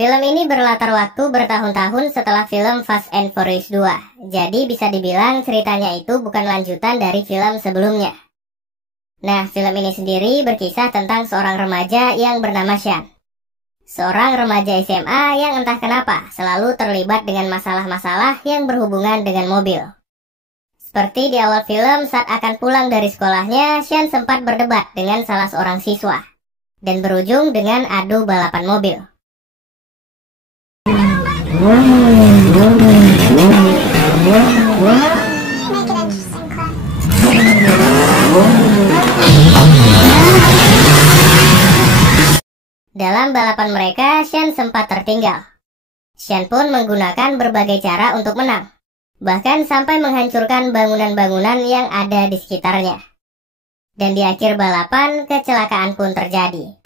Film ini berlatar waktu bertahun-tahun setelah film Fast and Furious 2. Jadi bisa dibilang ceritanya itu bukan lanjutan dari film sebelumnya. Nah, film ini sendiri berkisah tentang seorang remaja yang bernama Sean. Seorang remaja SMA yang entah kenapa selalu terlibat dengan masalah-masalah yang berhubungan dengan mobil. Seperti di awal film, saat akan pulang dari sekolahnya, Sean sempat berdebat dengan salah seorang siswa dan berujung dengan adu balapan mobil. Dalam balapan mereka, Sean sempat tertinggal. Sean pun menggunakan berbagai cara untuk menang, bahkan sampai menghancurkan bangunan-bangunan yang ada di sekitarnya. Dan di akhir balapan, kecelakaan pun terjadi.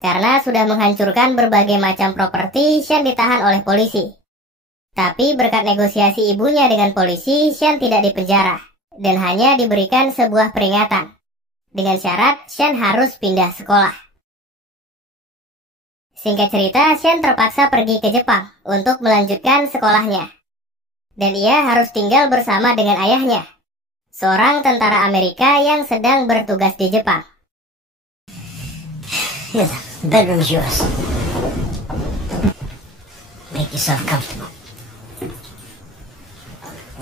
Karena sudah menghancurkan berbagai macam properti, Sean ditahan oleh polisi. Tapi berkat negosiasi ibunya dengan polisi, Sean tidak dipenjara dan hanya diberikan sebuah peringatan. Dengan syarat, Sean harus pindah sekolah. Singkat cerita, Sean terpaksa pergi ke Jepang untuk melanjutkan sekolahnya. Dan ia harus tinggal bersama dengan ayahnya, seorang tentara Amerika yang sedang bertugas di Jepang. Here, the bedroom's yours. Make yourself comfortable.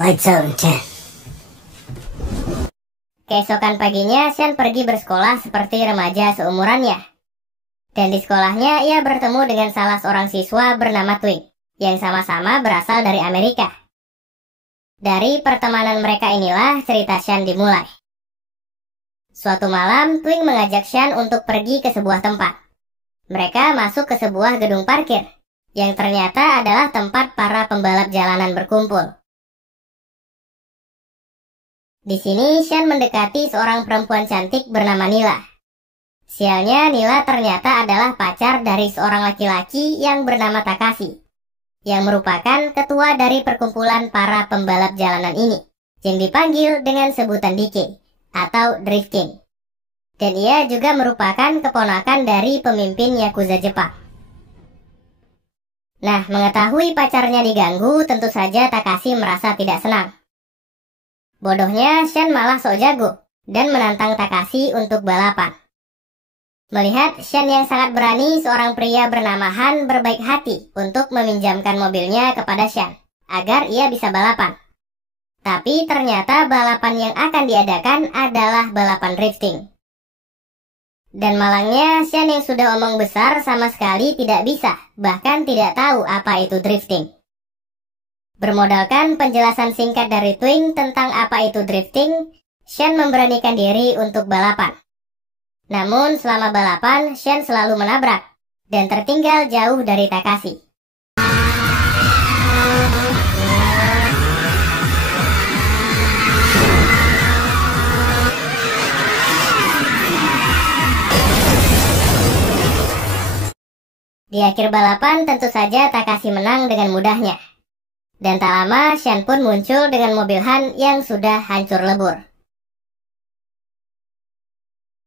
Lights out in 10. Keesokan paginya, Sean pergi bersekolah seperti remaja seumurannya. Dan di sekolahnya, ia bertemu dengan salah seorang siswa bernama Twing, yang sama-sama berasal dari Amerika. Dari pertemanan mereka inilah cerita Sean dimulai. Suatu malam, Twing mengajak Sean untuk pergi ke sebuah tempat. Mereka masuk ke sebuah gedung parkir, yang ternyata adalah tempat para pembalap jalanan berkumpul. Di sini, Sean mendekati seorang perempuan cantik bernama Nila. Sialnya, Nila ternyata adalah pacar dari seorang laki-laki yang bernama Takashi, yang merupakan ketua dari perkumpulan para pembalap jalanan ini, yang dipanggil dengan sebutan DK. Atau Drift King. Dan ia juga merupakan keponakan dari pemimpin Yakuza Jepang. Nah, mengetahui pacarnya diganggu, tentu saja Takashi merasa tidak senang. Bodohnya, Sean malah sok jago dan menantang Takashi untuk balapan. Melihat Sean yang sangat berani, seorang pria bernama Han berbaik hati untuk meminjamkan mobilnya kepada Sean agar ia bisa balapan. Tapi ternyata balapan yang akan diadakan adalah balapan drifting. Dan malangnya, Sean yang sudah omong besar sama sekali tidak bisa, bahkan tidak tahu apa itu drifting. Bermodalkan penjelasan singkat dari Twing tentang apa itu drifting, Sean memberanikan diri untuk balapan. Namun selama balapan, Sean selalu menabrak dan tertinggal jauh dari Takashi. Di akhir balapan tentu saja Takashi menang dengan mudahnya. Dan tak lama Sean pun muncul dengan mobil Han yang sudah hancur lebur.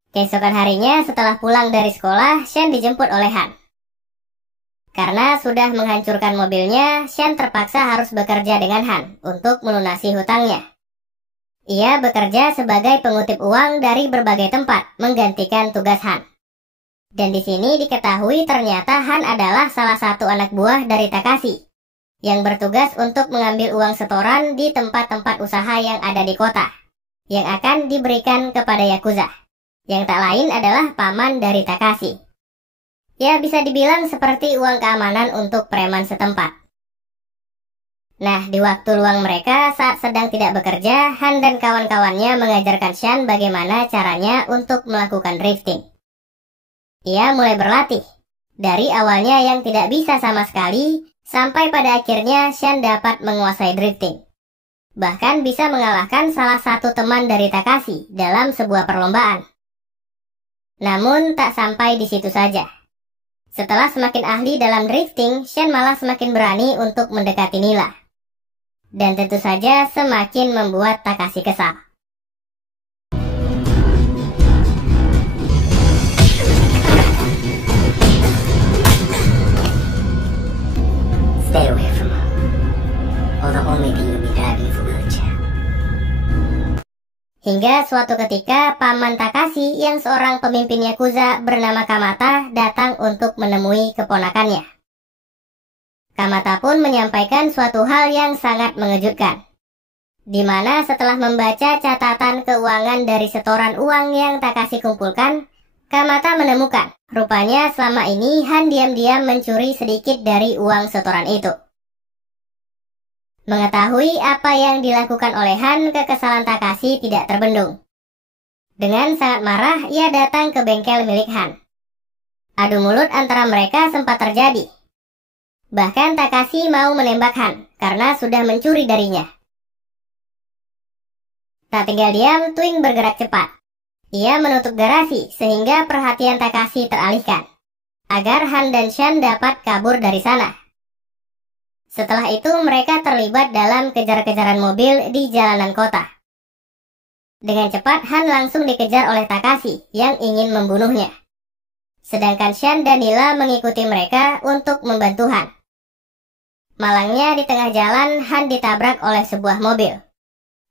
Keesokan harinya setelah pulang dari sekolah, Sean dijemput oleh Han. Karena sudah menghancurkan mobilnya, Sean terpaksa harus bekerja dengan Han untuk melunasi hutangnya. Ia bekerja sebagai pengutip uang dari berbagai tempat menggantikan tugas Han. Dan di sini diketahui ternyata Han adalah salah satu anak buah dari Takashi, yang bertugas untuk mengambil uang setoran di tempat-tempat usaha yang ada di kota, yang akan diberikan kepada Yakuza, yang tak lain adalah paman dari Takashi. Ya, bisa dibilang seperti uang keamanan untuk preman setempat. Nah, di waktu luang mereka saat sedang tidak bekerja, Han dan kawan-kawannya mengajarkan Sean bagaimana caranya untuk melakukan drifting. Ia mulai berlatih, dari awalnya yang tidak bisa sama sekali, sampai pada akhirnya Sean dapat menguasai drifting. Bahkan bisa mengalahkan salah satu teman dari Takashi dalam sebuah perlombaan. Namun tak sampai di situ saja. Setelah semakin ahli dalam drifting, Shen malah semakin berani untuk mendekati Nila. Dan tentu saja semakin membuat Takashi kesal. Stay away from her. Or the only thing you'll be driving is a wheelchair. Hingga suatu ketika, paman Takashi yang seorang pemimpin Yakuza bernama Kamata datang untuk menemui keponakannya. Kamata pun menyampaikan suatu hal yang sangat mengejutkan, di mana setelah membaca catatan keuangan dari setoran uang yang Takashi kumpulkan, Kamata menemukan rupanya selama ini Han diam-diam mencuri sedikit dari uang setoran itu. Mengetahui apa yang dilakukan oleh Han, kekesalan Takashi tidak terbendung. Dengan sangat marah, ia datang ke bengkel milik Han. Adu mulut antara mereka sempat terjadi. Bahkan Takashi mau menembak Han karena sudah mencuri darinya. Tak tinggal diam, Twing bergerak cepat. Ia menutup garasi sehingga perhatian Takashi teralihkan, agar Han dan Shen dapat kabur dari sana. Setelah itu mereka terlibat dalam kejar-kejaran mobil di jalanan kota. Dengan cepat Han langsung dikejar oleh Takashi yang ingin membunuhnya. Sedangkan Shen dan Nila mengikuti mereka untuk membantu Han. Malangnya di tengah jalan Han ditabrak oleh sebuah mobil,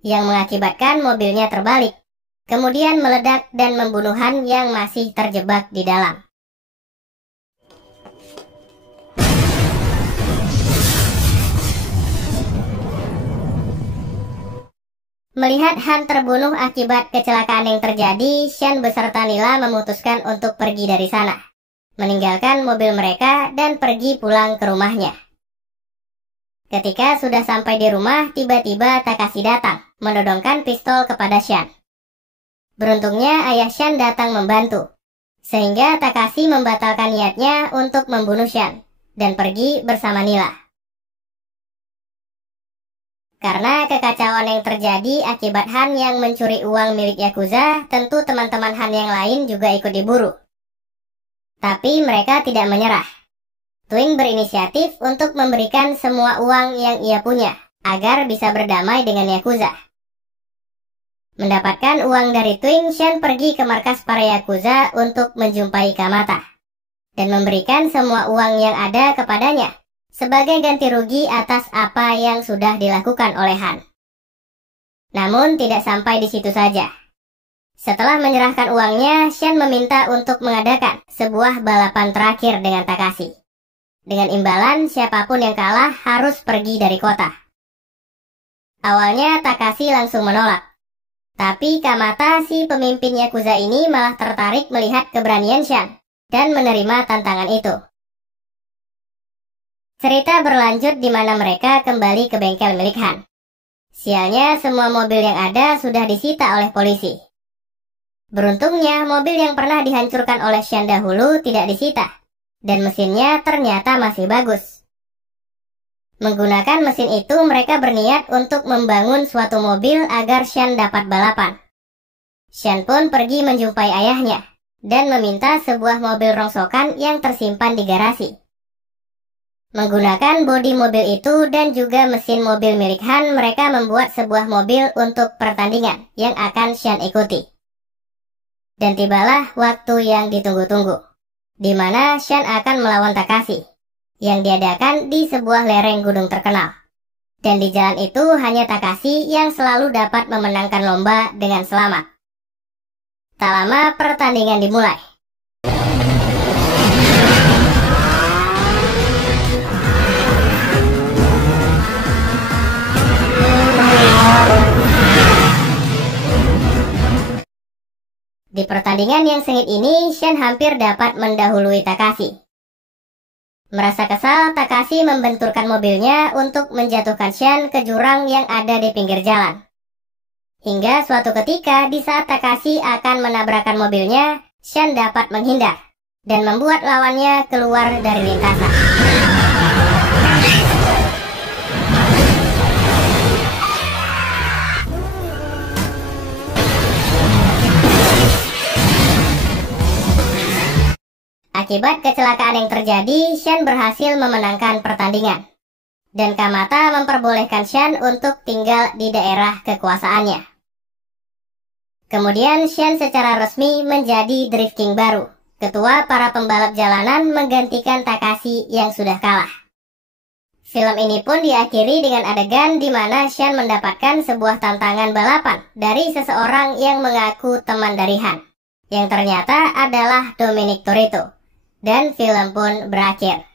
yang mengakibatkan mobilnya terbalik, kemudian meledak dan membunuh Han yang masih terjebak di dalam. Melihat Han terbunuh akibat kecelakaan yang terjadi, Shen beserta Nila memutuskan untuk pergi dari sana, meninggalkan mobil mereka dan pergi pulang ke rumahnya. Ketika sudah sampai di rumah, tiba-tiba Takashi datang, menodongkan pistol kepada Shen. Beruntungnya ayah Shen datang membantu, sehingga Takashi membatalkan niatnya untuk membunuh Shen dan pergi bersama Nila. Karena kekacauan yang terjadi akibat Han yang mencuri uang milik Yakuza, tentu teman-teman Han yang lain juga ikut diburu. Tapi mereka tidak menyerah. Twing berinisiatif untuk memberikan semua uang yang ia punya, agar bisa berdamai dengan Yakuza. Mendapatkan uang dari Twing, Shen pergi ke markas para Yakuza untuk menjumpai Kamata, dan memberikan semua uang yang ada kepadanya, sebagai ganti rugi atas apa yang sudah dilakukan oleh Han. Namun tidak sampai di situ saja. Setelah menyerahkan uangnya, Shen meminta untuk mengadakan sebuah balapan terakhir dengan Takashi. Dengan imbalan siapapun yang kalah harus pergi dari kota. Awalnya Takashi langsung menolak. Tapi Kamata, si pemimpin Yakuza ini, malah tertarik melihat keberanian Shen dan menerima tantangan itu. Cerita berlanjut di mana mereka kembali ke bengkel milik Han. Sialnya semua mobil yang ada sudah disita oleh polisi. Beruntungnya mobil yang pernah dihancurkan oleh Shen dahulu tidak disita, dan mesinnya ternyata masih bagus. Menggunakan mesin itu mereka berniat untuk membangun suatu mobil agar Shen dapat balapan. Shen pun pergi menjumpai ayahnya dan meminta sebuah mobil rongsokan yang tersimpan di garasi. Menggunakan bodi mobil itu dan juga mesin mobil milik Han, mereka membuat sebuah mobil untuk pertandingan yang akan Shen ikuti. Dan tibalah waktu yang ditunggu-tunggu, di mana Shen akan melawan Takashi, yang diadakan di sebuah lereng gunung terkenal. Dan di jalan itu hanya Takashi yang selalu dapat memenangkan lomba dengan selamat. Tak lama pertandingan dimulai. Di pertandingan yang sengit ini, Shen hampir dapat mendahului Takashi. Merasa kesal, Takashi membenturkan mobilnya untuk menjatuhkan Shen ke jurang yang ada di pinggir jalan. Hingga suatu ketika, di saat Takashi akan menabrakkan mobilnya, Shen dapat menghindar dan membuat lawannya keluar dari lintasan. Akibat kecelakaan yang terjadi, Shen berhasil memenangkan pertandingan. Dan Kamata memperbolehkan Shen untuk tinggal di daerah kekuasaannya. Kemudian Shen secara resmi menjadi Drift King baru. Ketua para pembalap jalanan menggantikan Takashi yang sudah kalah. Film ini pun diakhiri dengan adegan di mana Shen mendapatkan sebuah tantangan balapan dari seseorang yang mengaku teman dari Han, yang ternyata adalah Dominic Toretto. Dan film pun berakhir.